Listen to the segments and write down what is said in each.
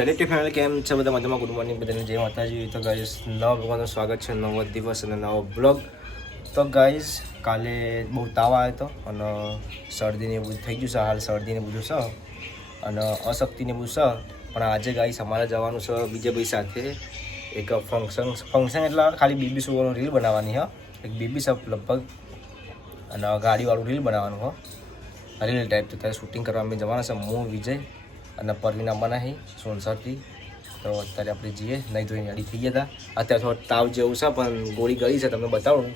Relative family કેમ છે બધા મજામાં? ગુડ મોર્નિંગ બધાને, જય માતાજી. તો ગાઈઝ નવા બ્લોગનું સ્વાગત છે, નવો દિવસ અને નવો બ્લોગ. તો ગાઈઝ કાલે બહુ તાવ આવ્યો હતો અને શરદીને બધું થઈ ગયું છે, હાલ શરદીને બધું છે અને અશક્તિને બધું છે. પણ આજે ગાઈઝ અમારે જવાનું છે બીજા ભાઈ સાથે એક ફંક્શન એટલે ખાલી બેબી શોનું રીલ બનાવવાની હા, એક બેબી શો લગભગ અને ગાડીવાળું રીલ બનાવવાનું હો, રીલ ટાઈપ. તો ત્યારે શૂટિંગ કરવા અમે જવાના છે, હું વિજય અને પરવીના બનાવી સોનસરથી. તો અત્યારે આપણે જઈએ, નહીં ધોઈને રેડી થઈ ગયા હતા. અત્યારે થોડો તાવ જેવું છે પણ ગોળી ગળી છે, તમને બતાવું.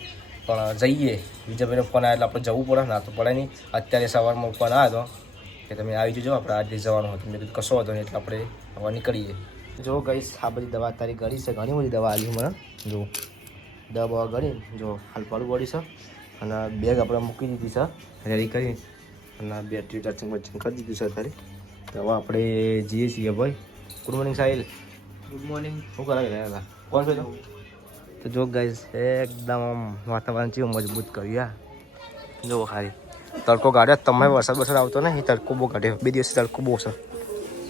પણ જઈએ, વિજયભાઈનો ફોન આવ્યો એટલે આપણે જવું પડે, ના તો પડે નહીં. અત્યારે સવારમાં ફોન આવ્યો હતો કે તમે આવી જજો, આપણે આજે જવાનું હતું. મેં કીધું કશો હતો નહીં, એટલે આપણે હવે નીકળીએ. જો ગઈશ આ બધી દવા તારી ગળી છે, ઘણી બધી દવા આવી મને. જો દવા બવા ગળી, જો હાલ પાડું પડી છે અને બેગ આપણે મૂકી દીધી છે રેડી કરી અને બેટરી ચાર્જિંગ કરી દીધું છે અત્યારે. તો હવે આપણે જઈએ છીએ ભાઈ. Good morning Sahil. Good morning. શું કરાવી રહ્યા હતા? કોણ છે તો જો ગાઈસ એકદમ આમ વાતાવરણ જેવું મજબૂત કર્યું. જો ખાલી તડકો કાઢ્યો, તમે વરસાદ આવતો ને, એ તડકો બહુ કાઢ્યો. 2 દિવસથી તડકો બહુ છે.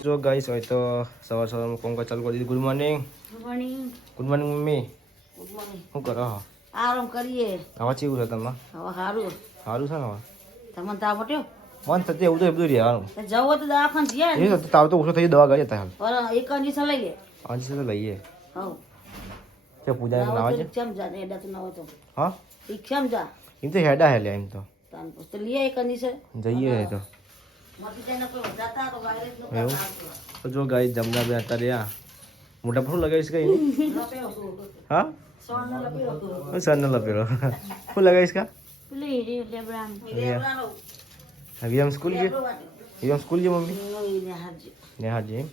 જો ગાઈસ હોય તો સવારમાં કોમ ચાલુ કરી દીધું. Good morning. Good morning. Good morning mummy. Good morning. શું કરો? આરામ કરીએ. હવે કેવું છે તમે? હવે સારું સારું છે ને? હવે તમને તાવ પટ્યો? બંધ થતી એવું તો બધું રહેવાનું. જવું તો દવાખાને જઈએ એ તાવ તો ઓછો થઈ દવા કરી હતા હાલ. એક ઇન્જેક્શન લઈ લે. આજે તો લઈએ. હવ તે પૂજા નાવા છે. રિક્ષામ જા ને એડા તો ન હોય તો હા રિક્ષામ જા. એમ તો હેડા હેલે એમ તો તાન તો લઈએ એક ઇન્જેક્શન. જઈએ તો મટી જાય ને કોઈ વધારતા તો વાયરસ નો એવું. તો જો ગાઈ જમના બે અત્યારે આ મોટા પર લગાવીશ કઈ નહીં. હા સોન ન લપેલો તો સર ન લપેલો શું લગાવીશ કા? પેલી લેબ્રાન વિયમ સ્કૂલ છે. વિયમ સ્કૂલ છે મમ્મી ને હાજી ને હાજી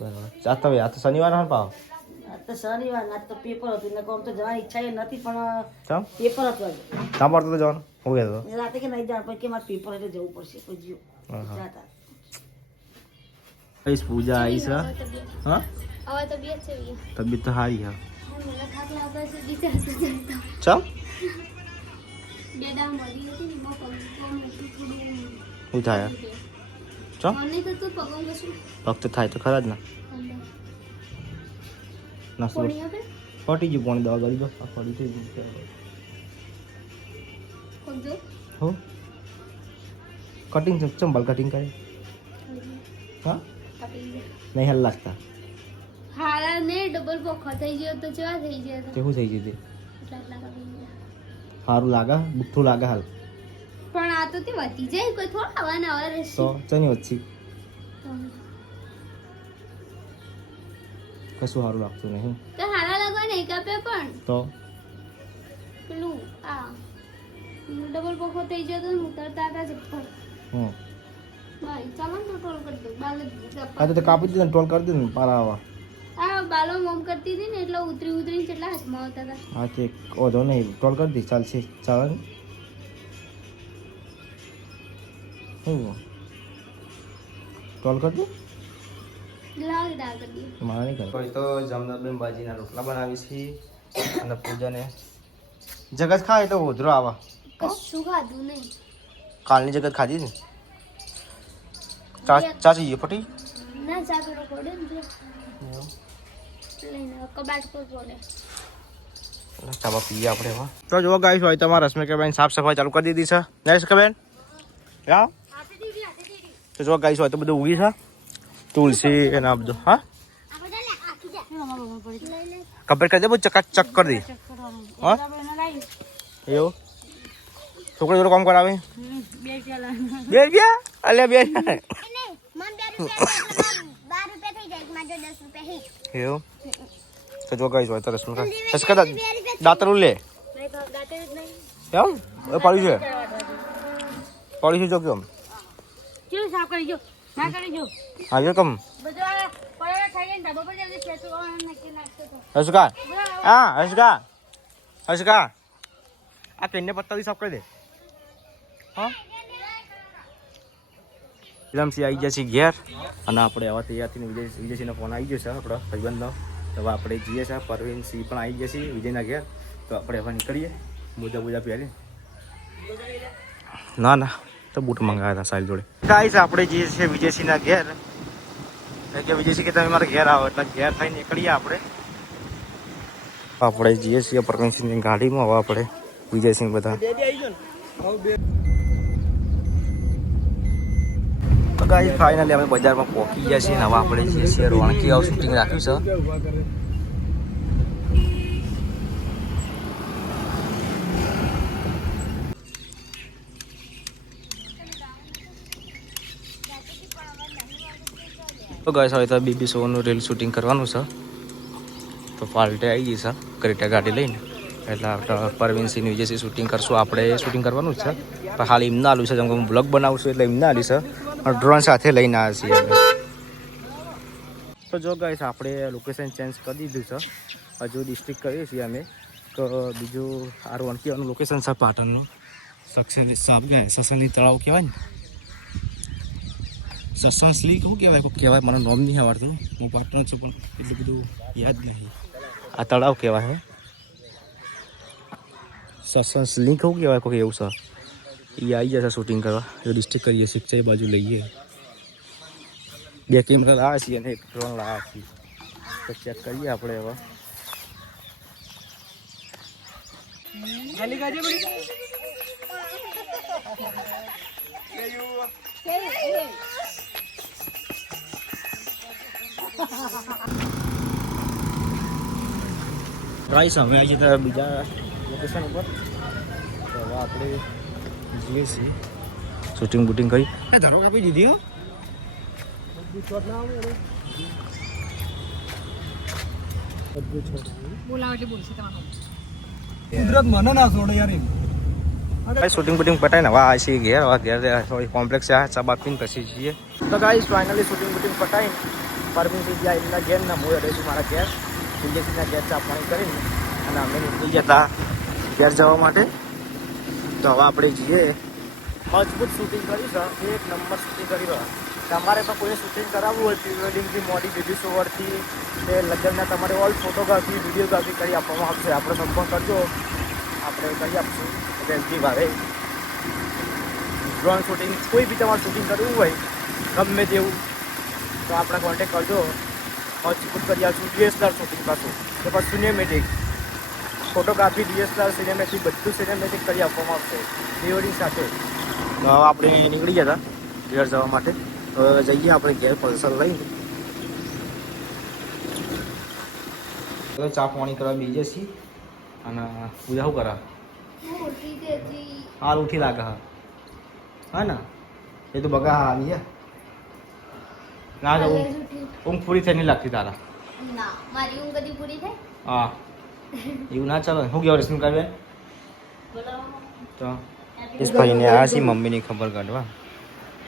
બરાબર. ચાતો આ તો શનિવાર હા પાવ. આ તો શનિવાર ના તો પેપર હતું ને કોમ તો જવાની ઈચ્છા એ નથી પણ ચમ પેપર હતું આજે. સાંભળતો તો જવાનું હું કહેતો એ રાતે કે નહીં જાણ પછી કે મારે પેપર એટલે જવું પડશે કોઈ જીવ જાતા. કઈ પૂજા આવી છે? હા હવે તબિયત છે તબિયત તો સારી હા. મને થાક લાગે છે બીજા ચમ બેડા મળી હતી ને બહુ પગમાં થોડું શું થાય? ચમ મને તો તું પગમાં કશું વખત થાય તો ખરા જ ને. નાસ્તો કોણી આપે ફટી ગયું, પાણી દવા કરી દો. આ ફરી થઈ ગયું પગજો હો. કટિંગ ચંબલ કટિંગ કરે હા નહીં હાલ લાગતા. હારા ને ડબલ પોખો થઈ ગયો તો ચેવા થઈ ગયો તે શું થઈ ગયું? તે એટલા કાપી ગયા. સારું લાગે, બુઠ્ઠું લાગે હાલ પણ આ તો તે વધી જાય કોઈ થોડા આવવાના આવે રહેશે તો ચની વચ્ચે કશું સારું લાગતું નહીં તો હારા લાગવા નહીં કાપે પણ તો પેલું આ ડબલ પોખો થઈ ગયો તો ઉતરતા હતા ચપ્પલ ભાઈ ચાલો ને ટોલ કરી દો બાલ આ તો કાપી દીધું, ટોલ કરી દીધું ને પારા આવા. આ બાલો મોમ કરતી હતી ને એટલે ઉતરી કેટલા હાથમાં આવતા હતા. હા તે ઓધો નહીં, ટોલ કરી દી ચાલશે. ચાલે ને શું ટોલ કરી દે લાવ દા કરી દે. મારે નહીં કરે તો જમનાબેન બાજીના રોટલા બનાવી છે અને પૂજાને જગત ખાય એટલે ઉધરો આવા. કશું ખાધું નહીં. કાલની જગત ખાધી ને ચા જોઈએ પટી ના ચા થોડો પડે ને લઈને કબાટ પર પડે. ચાબા પીએ આપણે હવે. તો જો ગાઈસ હોય તમારા રશ્મિકાબેન સાફ સફાઈ ચાલુ કરી દીધી છે. રશ્મિકાબેન યા તો જો ગાઈસ હોય તો બધું ઉગી છે, તુલસી એના બધું. હા કમ્પ્લીટ કરી દે, બધું ચકાચક કરી દે. હા એવું છોકરો જોડે કામ કરાવે. 2 રૂપિયા અલ્યા 2 એવું. તો જો ગાઈસ હોય તો રશ્મિકા દાતરું લે એમ પાડ્યું છે જો કેમ ચલો સાફ કરી જો ના કરી જો હા જો કમ બધું પડે થઈ ગઈ ધાબા પર જલ્દી ખેંચો નક્કી નાખતો તો હર્ષકા હા હર્ષકા આ પેનને પત્તાથી સાફ કરી દે. હા વિરમસિંહ આવી ગયા છે ઘેર અને આપણે હવે તૈયારથી વિજયસિંહનો ફોન આવી ગયો છે આપણો ભાઈબંધનો. તો હવે આપણે જઈએ છીએ, પરવીનસિંહ પણ આવી ગયા છે વિજયના ઘેર. તો આપણે હવે નીકળીએ મોજા પહેરી. ના તો બૂટ મંગાવ્યા હતા સાહેબ જોડે. ગાઈસ આપણે જઈએ છીએ વિજયસિંહના ઘેર કે વિજયસિંહ કે તમે મારા ઘેર આવો એટલે ઘેર થઈને નીકળીએ આપણે જઈએ છીએ પ્રવીણસિંહની ગાડીમાં. હવે આપણે વિજયસિંહ બધા તો ગાઈસ ફાઇનલી અમે બજારમાં પહોંચી ગયા છીએ. હવે આપણે જઈએ છીએ રોણકી આવું શૂટિંગ રાખ્યું છે. તો ગાઈસ હવે તો બીબી શોનું રીલ શૂટિંગ કરવાનું છે. તો પાર્ટી આવી ગઈ છે ક્રેટા ગાડી લઈને. એટલે પરવીનસિંહ વિજયસિંહ શૂટિંગ કરશું. આપણે શૂટિંગ કરવાનું જ છે પણ હાલ એમને આલું છે. જેમ કે હું બ્લોગ બનાવું છું એટલે એમને આલી છે. ડ્રોન સાથે લઈને આવ્યા છીએ અમે. તો જો ગાઈસ આપણે લોકેશન ચેન્જ કરી દીધું છે. હજુ ડિસ્ટ્રિક્ટ કરીએ છીએ અમે. તો બીજું આ રોણકીવાનું લોકેશન છે પાટણનું. સસનની તળાવ કહેવાય ને, સસનસલી શું કહેવાય કોઈ કહેવાય, મને નોમ નહીં આવડતું. હું પાટણ છું પણ એટલું બધું યાદ નહીં. આ તળાવ કહેવાય સસનસલી શું કહેવાય કોઈ એવું છે. એ આવી જશે શૂટિંગ કરવા. જો ડિસ્ટ્રિક્ટ કરીએ શિક્ષા બાજુ લઈએ. 2 કેમેરા લાવ્યા છીએ અને 1 ડ્રોન લાવ્યા છીએ. તો ચેક કરીએ આપણે હવે. ગાઈસ અમે આવી જતા બીજા લોકેશન ઉપર. તો હવે આપણે જઈએ છીએ શૂટિંગ બૂટિંગ કરી. ધારો કાપી દીધી હો. શૂટિંગ બૂટિંગ પટાઈને હવે આ છીએ ઘેર. હવે ઘેર કોમ્પ્લેક્સ છે ચા બા પીને પછી જઈએ. તો ગાઈસ ફાઇનલી શૂટિંગ બૂટિંગ પટાઈને પરમીનસિંહ જ્યાં એમના ઘેર ના હું રહીશું મારા ઘેર. વિજયસિંહના ઘેર ચા પાણી કરીને અને અમે નીકળી જતા ઘેર જવા માટે. તો હવે આપણે જઈએ. મજબૂત શૂટિંગ કર્યું છે. 1 નંબર શૂટિંગ કર્યું. તમારે પણ કોઈ શૂટિંગ કરાવવું હોય પ્રી વેડિંગથી મોડી બેબી શોવરથી તે લગ્નના તમારે ઓલ ફોટોગ્રાફી વિડીયોગ્રાફી કરી આપવામાં આવશે. આપણે સંપર્ક કરજો, આપણે કરી આપશું. બેનથી ભાવે ડ્રોન શૂટિંગ કોઈ બી તમારે શૂટિંગ કરવું હોય ગમે તેવું તો આપણે કોન્ટેક કરજો. મજબૂત કરી આપશું. DSLR શૂટિંગ કરશું કે પછી સિનેમેટિક ફોટોગ્રાફી, DSLR સિનેમેટિક બધું સિનેમેટિક કરી આપવામાં આવશે પ્રી વેડિંગ સાથે. તો હવે આપણે નીકળી જતા ઘેર જવા માટે. તો જઈએ આપણે ઘેર પલ્સર લઈને. તો ચા પાણી કરવા બીજે છીએ અને પૂજા શું કરા હાલ ઉઠી લાગે. હા ને એ તો બગા આવી ના જવું. ઊંઘ પૂરી થઈ નહીં લાગતી તારા? ના, મારી ઊંઘ કદી પૂરી થાય? હા એવું ના ચાલે. શું કહેવાય રશ્મિ કાઢવે તો ભાઈને આવ્યા છીએ મમ્મીની ખબર કાઢવા.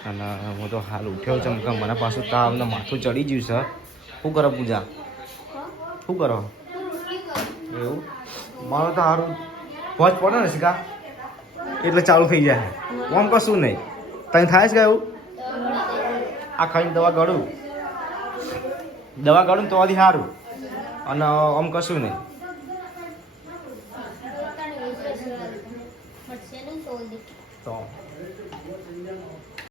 અને હું તો હાલ ઉઠ્યો છું. મને પાછું તાવ ને માથું ચડી ગયું છે. શું કરો પૂજા? શું કરો એવું? મારો તો સારું પહોંચ પડે ને શીખા એટલે ચાલુ થઈ જાય. આમ કશું નહીં. તને થાય છે એવું? આ ખાઈને દવા ગાળું તો આથી સારું. અને આમ કશું નહીં. તો